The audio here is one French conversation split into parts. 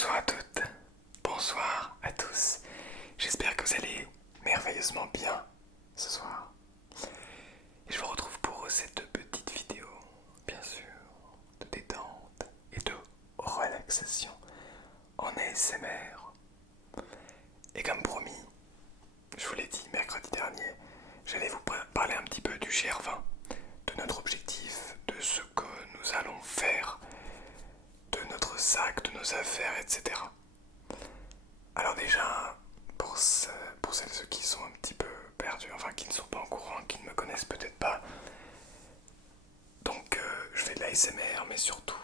Bonsoir à toutes, bonsoir à tous. J'espère que vous allez merveilleusement bien ce soir. Et je vous retrouve pour cette petite vidéo, bien sûr, de détente et de relaxation en ASMR. Et comme promis, je vous l'ai dit mercredi dernier, j'allais vous parler un petit peu du GR20, de notre objectif, de ce que nous allons faire, de notre sac, de nos affaires, etc. Alors déjà, pour celles et ceux qui sont un petit peu perdus, enfin qui ne sont pas au courant, qui ne me connaissent peut-être pas, donc je fais de l'ASMR, mais surtout,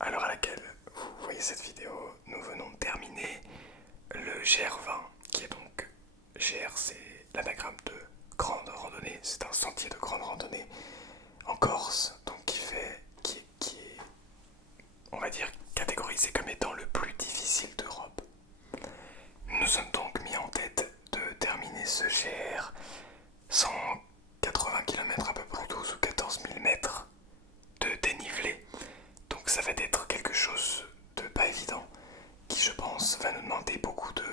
à l'heure à laquelle vous voyez cette vidéo, nous venons de terminer le GR20, qui est donc, GR c'est l'anagramme de grande randonnée, c'est un sentier de grande randonnée en Corse, donc qui est, on va dire, catégorisé comme étant le plus difficile d'Europe. Nous sommes donc mis en tête de terminer ce GR 180 km à peu près, 12 ou 14 000 mètres de dénivelé. Donc ça va être quelque chose de pas évident, qui je pense va nous demander beaucoup de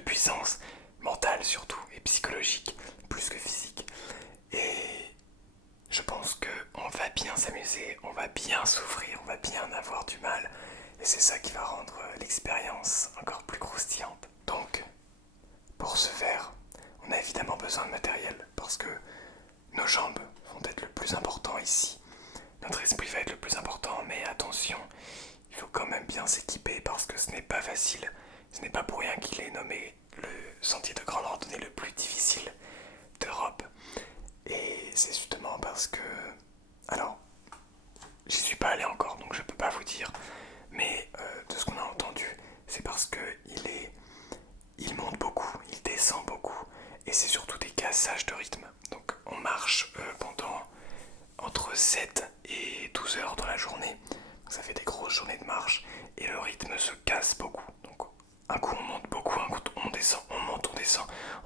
puissance mentale surtout, et psychologique, plus que physique. Et je pense qu'on va bien s'amuser, on va bien souffrir, on va bien avoir du mal. Et c'est ça qui va rendre l'expérience encore plus croustillante. Donc, pour ce faire, on a évidemment besoin de matériel parce que nos jambes vont être le plus important ici. Notre esprit va être le plus important, mais attention, il faut quand même bien s'équiper parce que ce n'est pas facile. Ce n'est pas pour rien qu'il est nommé le sentier de grande randonnée le plus difficile d'Europe. Et c'est justement parce que... Alors, j'y suis pas allé encore, donc je peux pas vous dire. Mais de ce qu'on a entendu, c'est parce que il monte beaucoup, il descend beaucoup. Et c'est surtout des cassages de rythme. Donc on marche pendant entre 7 et 12 heures dans la journée. Donc ça fait des grosses journées de marche. Et le rythme se casse beaucoup. Donc un coup on monte beaucoup, un coup on descend, on monte, on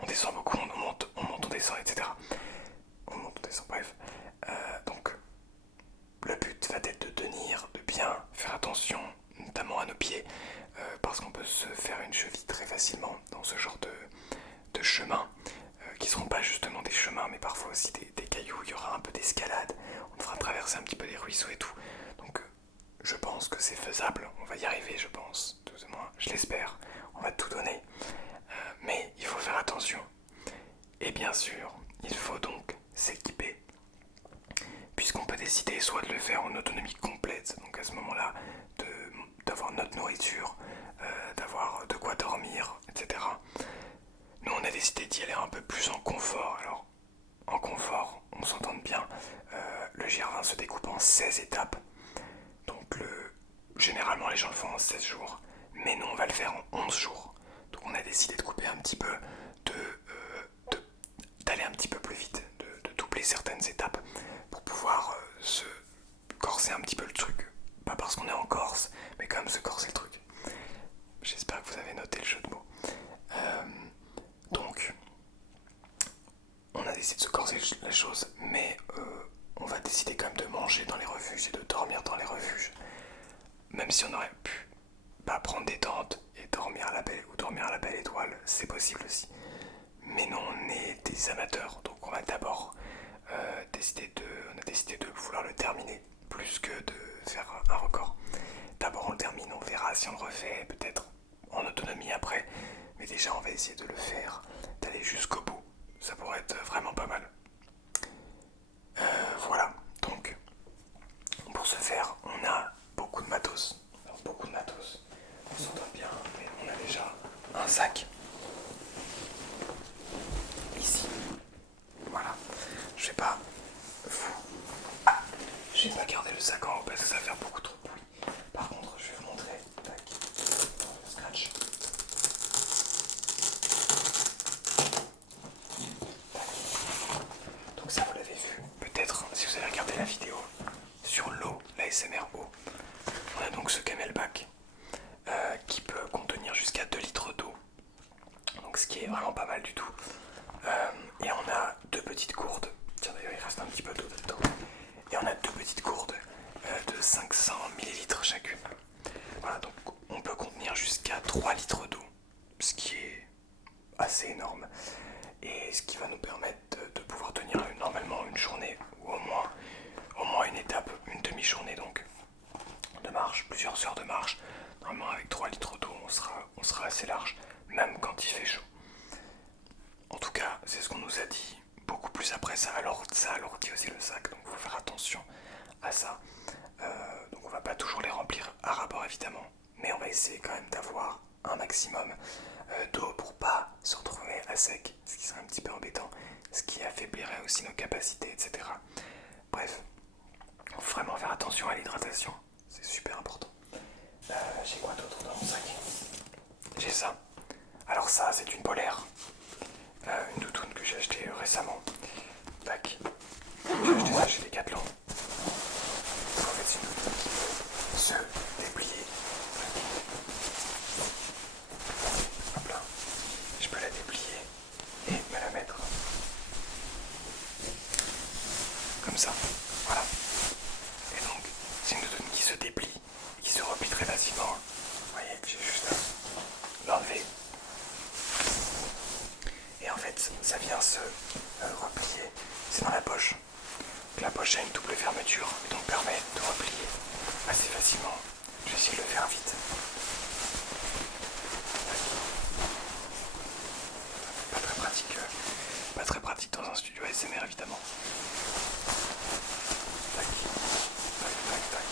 descend beaucoup, on monte, on descend, etc. On monte, on descend, bref. Donc le but va être de tenir, de bien faire attention, notamment à nos pieds, parce qu'on peut se faire une cheville très facilement dans ce genre de chemins, qui ne seront pas justement des chemins, mais parfois aussi des cailloux, il y aura un peu d'escalade, on devra traverser un petit peu des ruisseaux et tout. Donc je pense que c'est faisable, on va y arriver, je pense, tout au moins, je l'espère, on va tout donner. Mais il faut faire attention. Et bien sûr, il faut donc s'équiper, puisqu'on peut décider soit de le faire en autonomie complète, donc à ce moment-là, d'avoir notre nourriture, d'avoir de quoi dormir, etc. Nous, on a décidé d'y aller un peu plus en confort. Alors, en confort, on s'entende bien, le GR20 se découpe en 16 étapes, donc généralement les gens le font en 16 jours, mais nous, on va le faire en 11 jours. Donc on a décidé de couper un petit peu, d'aller un petit peu plus vite, de doubler certaines étapes pour pouvoir se corser un petit peu le truc. Pas parce qu'on est en Corse, mais quand même se corser le truc. J'espère que vous avez noté le jeu de mots. Donc, on a décidé de se corser la chose, mais on va décider quand même de manger dans les refuges et de dormir dans les refuges. Même si on aurait pu prendre des tentes et dormir à la belle étoile, c'est possible aussi. Mais non, on est des amateurs, donc on a d'abord décidé de vouloir le terminer, plus que de faire un record. D'abord on le termine, on verra si on le refait, peut-être en autonomie après, mais déjà on va essayer de le faire, d'aller jusqu'au bout, ça pourrait être vraiment pas mal. Voilà, donc pour ce faire, on a beaucoup de matos. Alors, beaucoup de matos, on s'entend bien, mais on a déjà un sac ici. Voilà, je vais pas garder le sac en haut parce que ça va faire beaucoup trop de bruit. Par contre, je vais vous montrer. Tac, le scratch. Tac. Donc ça, vous l'avez vu. Peut-être si vous avez regardé la vidéo sur l'eau, la SMR eau. On a donc ce camelback qui peut contenir jusqu'à 2 litres d'eau. Donc ce qui est vraiment pas mal du tout. Et on a deux petites gourdes. Tiens, d'ailleurs il reste un petit peu d'eau dedans. Et on a deux petites gourdes de 500 maximum d'eau pour pas se retrouver à sec, ce qui serait un petit peu embêtant, ce qui affaiblirait aussi nos capacités, etc. Bref, il faut vraiment faire attention à l'hydratation, c'est super important. J'ai quoi d'autre dans mon sac? J'ai ça. Alors ça, c'est une polaire, une doudoune que j'ai achetée récemment. Tac. J'ai acheté ça chez Decathlon. En fait, c'est une doudoune qui peut se déplier. Hop là. Je peux la déplier et me la mettre comme ça. Voilà. Et donc, c'est une doudoune qui se déplie, qui se replie très facilement. Vous voyez, j'ai juste à l'enlever. Et en fait, ça vient se replier. C'est dans la poche. La poche a une double fermeture et donc permet de replier assez facilement. Je vais essayer de le faire vite. Pas très pratique dans un studio ASMR évidemment. Tac, tac, tac, tac.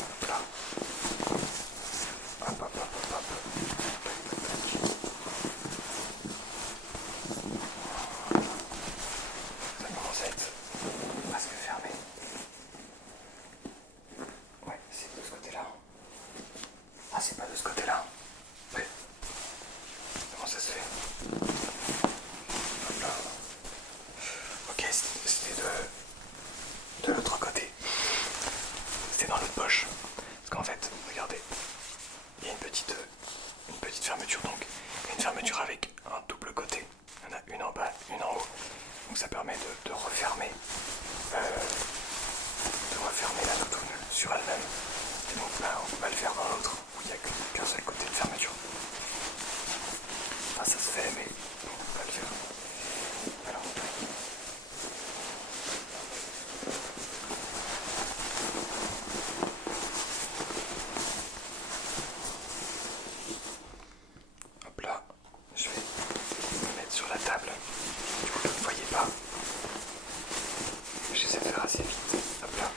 Hop là. Hop, hop, hop, hop, hop. Tac, tac, tac. Ça commence à être presque fermé. Ouais, c'est de ce côté-là. Ah, c'est pas de ce côté-là. Ouais. Comment ça se fait? Hop là. Ok, c'était de l'autre côté. C'était dans l'autre poche. Parce qu'en fait, regardez, il y a une petite fermeture donc. Une fermeture avec un double côté. Il y en a une en bas, une en haut. Donc ça permet de refermer la doudoune sur elle-même. Et donc là, on va le faire dans l'autre, où il n'y a qu'un seul côté de fermeture. Enfin, ça se fait, mais on va le faire. Alors, hop là, je vais me mettre sur la table. Du coup, vous ne voyez pas. J'essaie de faire assez vite. Hop là.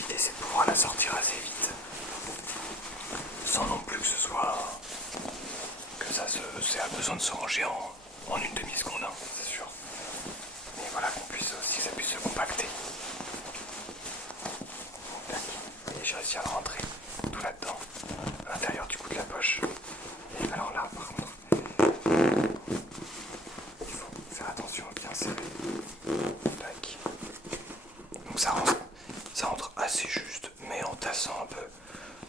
L'idée c'est de pouvoir la sortir assez vite. Sans non plus que ce soit... ça a besoin de se ranger en une demi-seconde, hein, c'est sûr. Mais voilà qu'on puisse aussi, ça puisse se compacter. Tac. Et j'ai réussi à le rentrer tout là-dedans, à l'intérieur du coup de la poche. Et alors là, par contre, il faut faire attention à bien serrer. Tac. Donc ça rentre assez juste, mais en tassant un peu,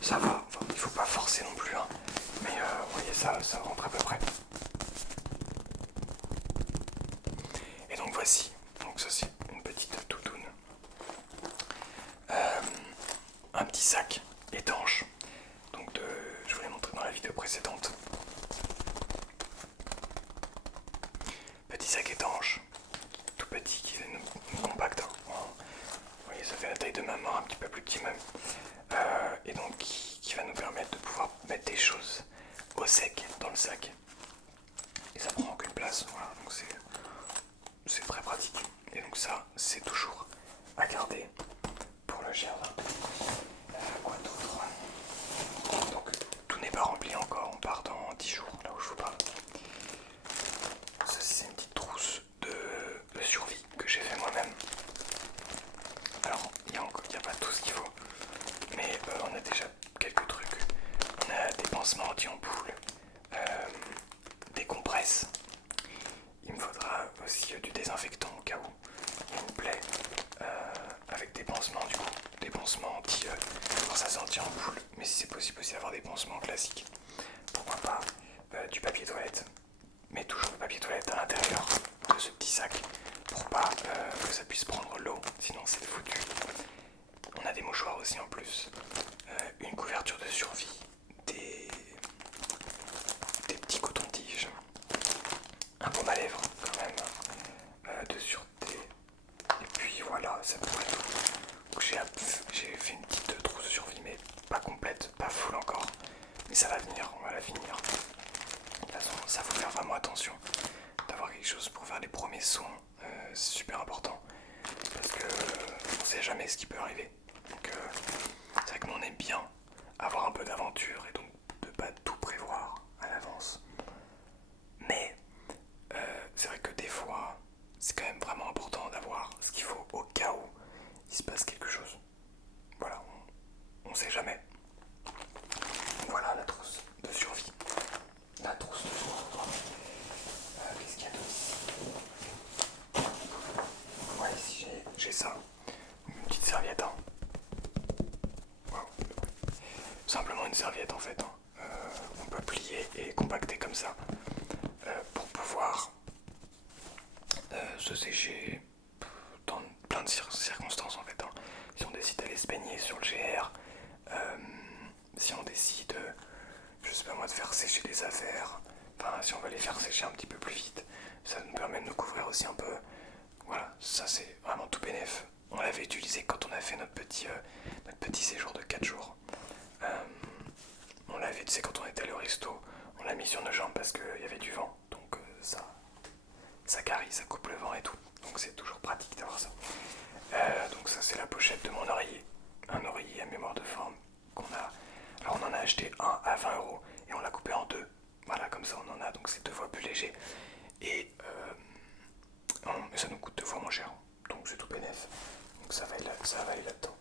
ça va. Enfin, il faut pas forcer non plus, hein. Mais vous voyez, ça rentre à peu près. Et donc voici, donc ça c'est une petite doudoune. Un petit sac étanche, donc je vous l'ai montré dans la vidéo précédente. Petit sac étanche, tout petit, qui est compact. Hein. Vous voyez, ça fait la taille de ma main, un petit peu plus petit même. Et donc qui va nous permettre de pouvoir mettre des choses au sec dans le sac. Et ça prend aucune place, voilà, donc c'est très pratique. Et donc ça, c'est toujours à garder pour le jardin. Quoi d'autre? Donc tout n'est pas rempli encore, on part dans 10 jours, là où je vous parle. Ça c'est une petite trousse de survie que j'ai fait moi-même. Alors il n'y a pas tout ce qu'il faut, mais on a déjà quelques trucs. On a des pansements anti-ampoules, des compresses. Il me faudra aussi du désinfectant au cas où il y a une plaie, avec des pansements du coup, des pansements anti... alors ça c'est anti-ampoule, mais si c'est possible aussi avoir des pansements classiques. Pourquoi pas du papier toilette, mais toujours le papier toilette à l'intérieur de ce petit sac pour pas que ça puisse prendre l'eau, sinon c'est foutu. On a des mouchoirs aussi en plus, une couverture de survie, des petits cotons-tiges, un baume à lèvres quand même, de sûreté, et puis voilà, ça pourrait tout. J'ai fait une petite trousse de survie, mais pas complète, pas full encore, mais ça va venir, on va la finir. De toute façon, ça faut faire vraiment attention d'avoir d'avoir quelque chose pour faire les premiers soins, c'est super important parce que on sait jamais ce qui peut arriver. Donc c'est vrai que nous on aime bien avoir un peu d'aventure et donc de pas tout prévoir à l'avance. Mais c'est vrai que des fois c'est quand même vraiment important d'avoir ce qu'il faut au cas où il se passe quelque chose. Voilà, on sait jamais. Voilà la trousse de survie. La trousse de survie. Qu'est-ce qu'il y a d'autre ici? Ouais, ici j'ai ça. Une petite serviette. Hein. Wow. Simplement une serviette en fait. Hein. On peut plier et compacter comme ça pour pouvoir se sécher dans plein de circonstances en fait. Hein. Si on décide d'aller se baigner sur le GR, si on décide, je sais pas moi, de faire sécher des affaires, enfin si on veut les faire sécher un petit peu plus vite, ça nous permet de nous couvrir aussi un peu. Voilà, ça c'est vraiment tout bénef. On l'avait utilisé quand on a fait notre petit séjour de 4 jours. On l'avait, tu sais, quand on était allé au resto, on l'a mis sur nos jambes parce qu'il y avait du vent, donc ça carie, ça coupe le vent et tout. Donc c'est toujours pratique d'avoir ça. Donc ça c'est la pochette de mon oreiller. Un oreiller à mémoire de forme qu'on a. Alors on en a acheté un à 20 € et on l'a coupé en deux. Voilà, comme ça on en a, donc c'est 2 fois plus léger. Et ça nous coûte 2 fois moins cher. Donc c'est tout bénef. Donc ça va aller là-dedans.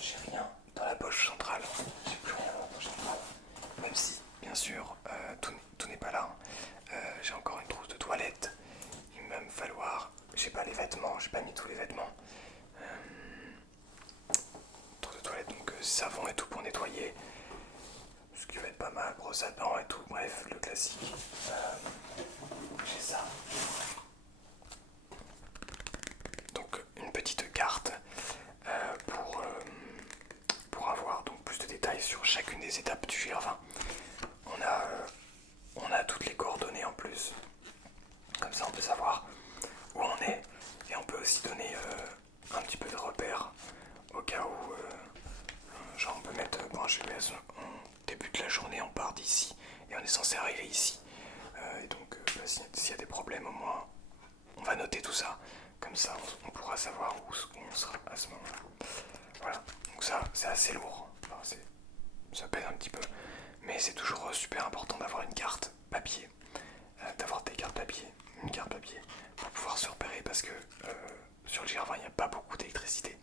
J'ai rien dans la poche centrale. J'ai plus rien dans la poche centrale. Même si, bien sûr, tout n'est pas là. J'ai encore une trousse de toilette. Il va me falloir. J'ai pas les vêtements, j'ai pas mis tous les vêtements. Trousse de toilette, donc savon et tout pour nettoyer. Ce qui va être pas mal, brosse à dents et tout. Bref, le classique. J'ai ça. Donc une petite carte pour avoir donc plus de détails sur chacune des étapes du GR20. On a toutes les coordonnées en plus. Comme ça on peut savoir où on est et on peut aussi donner un petit peu de repères au cas où genre on peut mettre bon je vais on débute la journée, on part d'ici et on est censé arriver ici et donc s'il y a des problèmes au moins on va noter tout ça, comme ça on pourra savoir où on sera à ce moment là. Voilà, donc ça c'est assez lourd, enfin, ça pèse un petit peu mais c'est toujours super important d'avoir une carte papier, d'avoir des cartes papier, une carte papier pour pouvoir se repérer parce que sur le GR20 il n'y a pas beaucoup d'électricité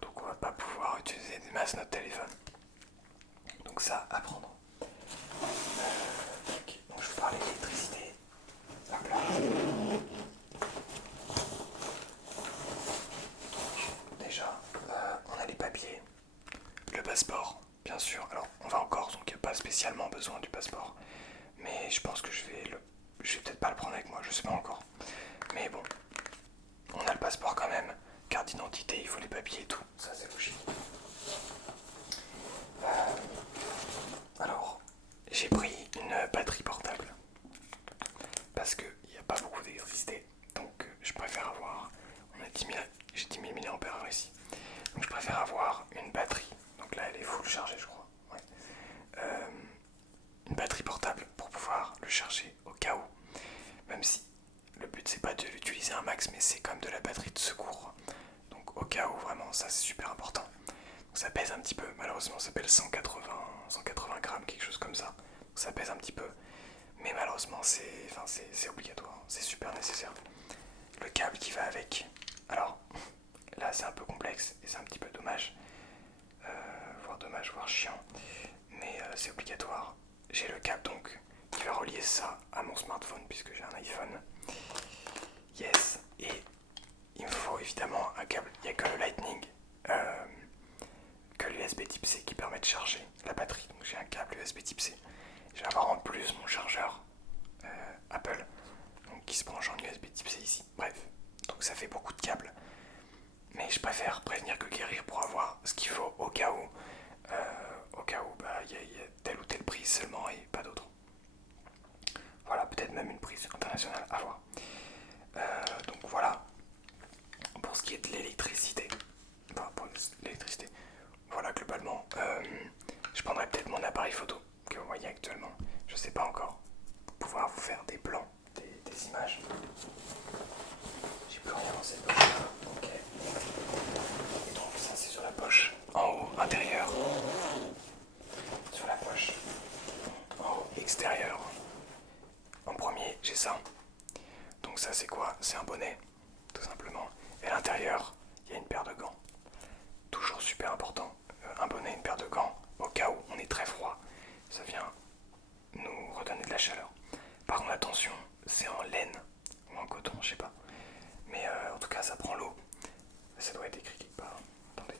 donc on va pas pouvoir utiliser des masses notre téléphone, donc ça à prendre. Okay. Donc je vais parler d'électricité. Hop là. Donc déjà on a les papiers, le passeport bien sûr. Alors on va en Corse donc il n'y a pas spécialement besoin du passeport mais je pense que je vais peut-être pas le prendre avec moi, je sais pas encore. Mais bon, on a le passeport quand même, carte d'identité, il faut les papiers et tout, ça c'est logique. Alors, j'ai pris une batterie portable parce qu'il n'y a pas beaucoup d'électricité, donc je préfère avoir. J'ai 10 000 mAh ici, donc je préfère avoir une batterie. Donc là, elle est full chargée, je crois. Ouais. Une batterie portable pour pouvoir le charger au cas où, même si le but c'est pas de l'utiliser un max mais c'est comme de la batterie de secours, donc au cas où vraiment ça c'est super important. Donc ça pèse un petit peu, malheureusement ça pèse 180 grammes, quelque chose comme ça, donc ça pèse un petit peu mais malheureusement c'est obligatoire, c'est super nécessaire. Le câble qui va avec, alors là c'est un peu complexe et c'est un petit peu dommage, voire chiant, mais c'est obligatoire. J'ai le câble donc qui va relier ça à mon smartphone puisque j'ai un iPhone. Yes, et il me faut évidemment un câble, il n'y a que le Lightning, que l'USB type C qui permet de charger la batterie. Donc j'ai un câble USB type C. Je vais avoir en plus mon chargeur Apple donc qui se branche en USB type C ici. Bref, donc ça fait beaucoup de câbles. Mais je préfère prévenir que guérir pour avoir ce qu'il faut au cas où il y a telle ou telle prise seulement et pas d'autre. Voilà, peut-être même une prise internationale à voir. Donc voilà, pour ce qui est de l'électricité, voilà globalement, je prendrai peut-être mon appareil photo que vous voyez actuellement, sais pas encore. Pour pouvoir vous faire des plans, des images. J'ai plus rien dans cette poche là. Ok. Et donc ça c'est sur la poche. En haut, intérieur. Sur la poche. En haut, extérieur. En premier, j'ai ça. Donc ça c'est quoi? C'est un bonnet, tout simplement. Et à l'intérieur, il y a une paire de gants. Toujours super important. Un bonnet, une paire de gants. Au cas où on est très froid. Ça vient nous redonner de la chaleur. Par contre attention, c'est en laine ou en coton, je sais pas. Mais en tout cas ça prend l'eau. Ça doit être écrit quelque part. Attendez.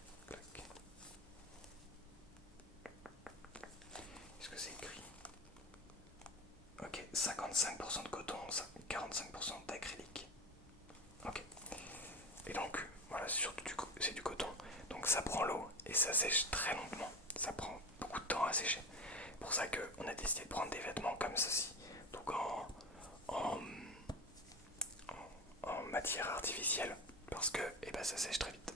Est-ce que c'est écrit? Ok, 55% de coton, 45% d'acrylique. Ok. Et donc, voilà, c'est surtout c'est du coton. Donc ça prend l'eau et ça sèche très lentement. Ça prend beaucoup de temps à sécher. C'est pour ça qu'on a décidé de prendre des vêtements comme ceci. Donc en, en matière artificielle. Parce que eh ben, ça sèche très vite.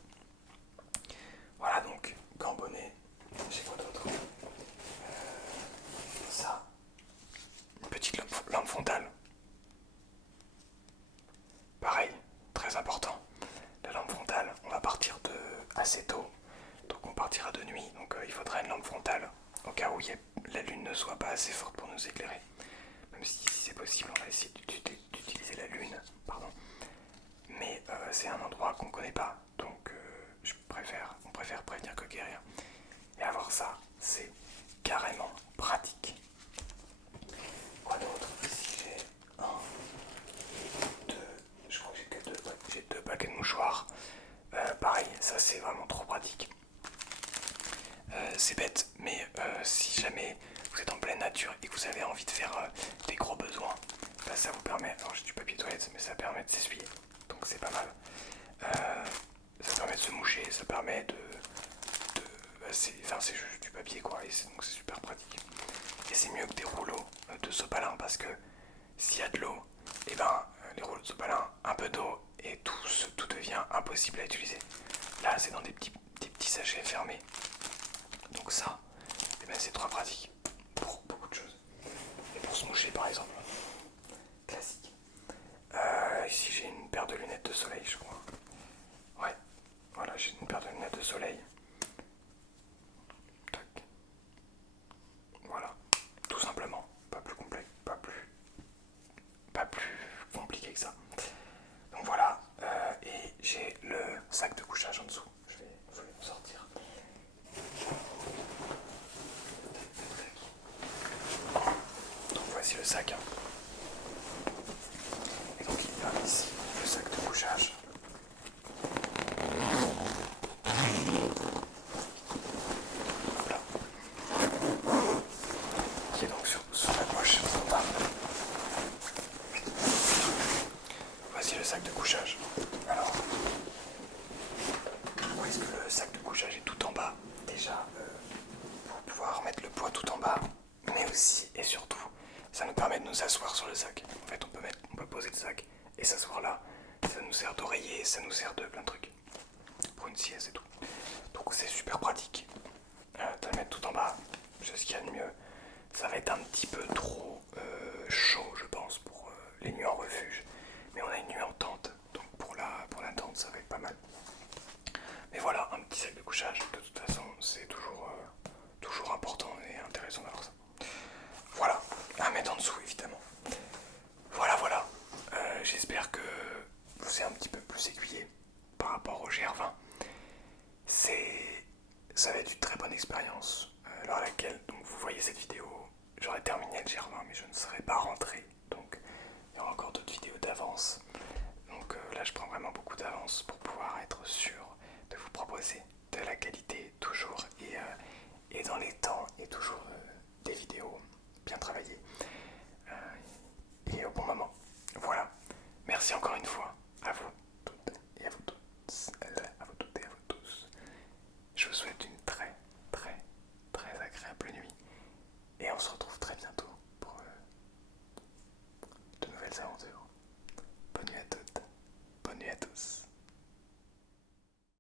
Voilà donc, gants, bonnet. J'ai quoi d'autre? Ça. Une petite lampe frontale. Pareil, très important. La lampe frontale, on va partir de assez tôt. Donc on partira de nuit. Donc il faudra une lampe frontale. Au cas où la lune ne soit pas assez forte pour nous éclairer. Même si c'est possible, on va essayer d'utiliser la lune. Pardon. Mais c'est un endroit qu'on ne connaît pas. Donc on préfère prévenir que guérir. Et avoir ça, c'est carrément pratique. Quoi d'autre? Ici j'ai un, deux, je crois que j'ai que deux, j'ai deux paquets de mouchoirs. Pareil, ça c'est vraiment trop pratique. C'est bête, mais si jamais vous êtes en pleine nature et que vous avez envie de faire des gros besoins, bah, ça vous permet, alors j'ai du papier toilette, mais ça permet de s'essuyer, donc c'est pas mal. Ça permet de se moucher, ça permet c'est juste du papier quoi, et donc c'est super pratique. Et c'est mieux que des rouleaux de sopalin parce que s'il y a de l'eau, et ben les rouleaux de sopalin, un peu d'eau et tout devient impossible à utiliser. Là c'est dans des petits sachets fermés. Donc ça, eh ben, c'est trop pratique pour beaucoup de choses. Et pour se moucher par exemple. Classique. Ici j'ai une paire de lunettes de soleil je crois. Ouais, voilà j'ai une paire de lunettes de soleil. Tac. Voilà, tout simplement. Pas plus complexe, pas plus compliqué que ça. Donc voilà, et j'ai le sac de couchage en dessous. Je vais vous sortir. Donc voici le sac. Et donc il y a ici le sac de couchage. Voilà. Qui est donc sur la poche frontale. Voici le sac de couchage. Alors, où est-ce que le sac de couchage est tout en bas? Déjà, pour pouvoir mettre le poids tout en bas, mais aussi et surtout, ça nous permet de nous asseoir sur le sac. En fait, on peut poser le sac et s'asseoir là. Ça nous sert d'oreiller, ça nous sert de plein de trucs. Pour une sieste et tout. Donc c'est super pratique. De le mettre tout en bas, c'est ce qu'il y a de mieux. Ça va être un petit peu trop chaud, je pense, pour les nuits en refuge. Mais on a une nuit en tente, donc pour la tente, ça va être pas mal. Mais voilà, un petit sac de couchage, de toute façon, c'est toujours important et intéressant d'avoir ça. Voilà, à mettre en dessous, évidemment. Voilà. J'espère que vous êtes un petit peu plus aiguillé par rapport au GR20. Ça va être une très bonne expérience. Lors à laquelle donc, vous voyez cette vidéo, j'aurai terminé le GR20, mais je ne serai pas rentré. Donc il y aura encore d'autres vidéos d'avance. Donc là, je prends vraiment beaucoup d'avance pour pouvoir être sûr de vous proposer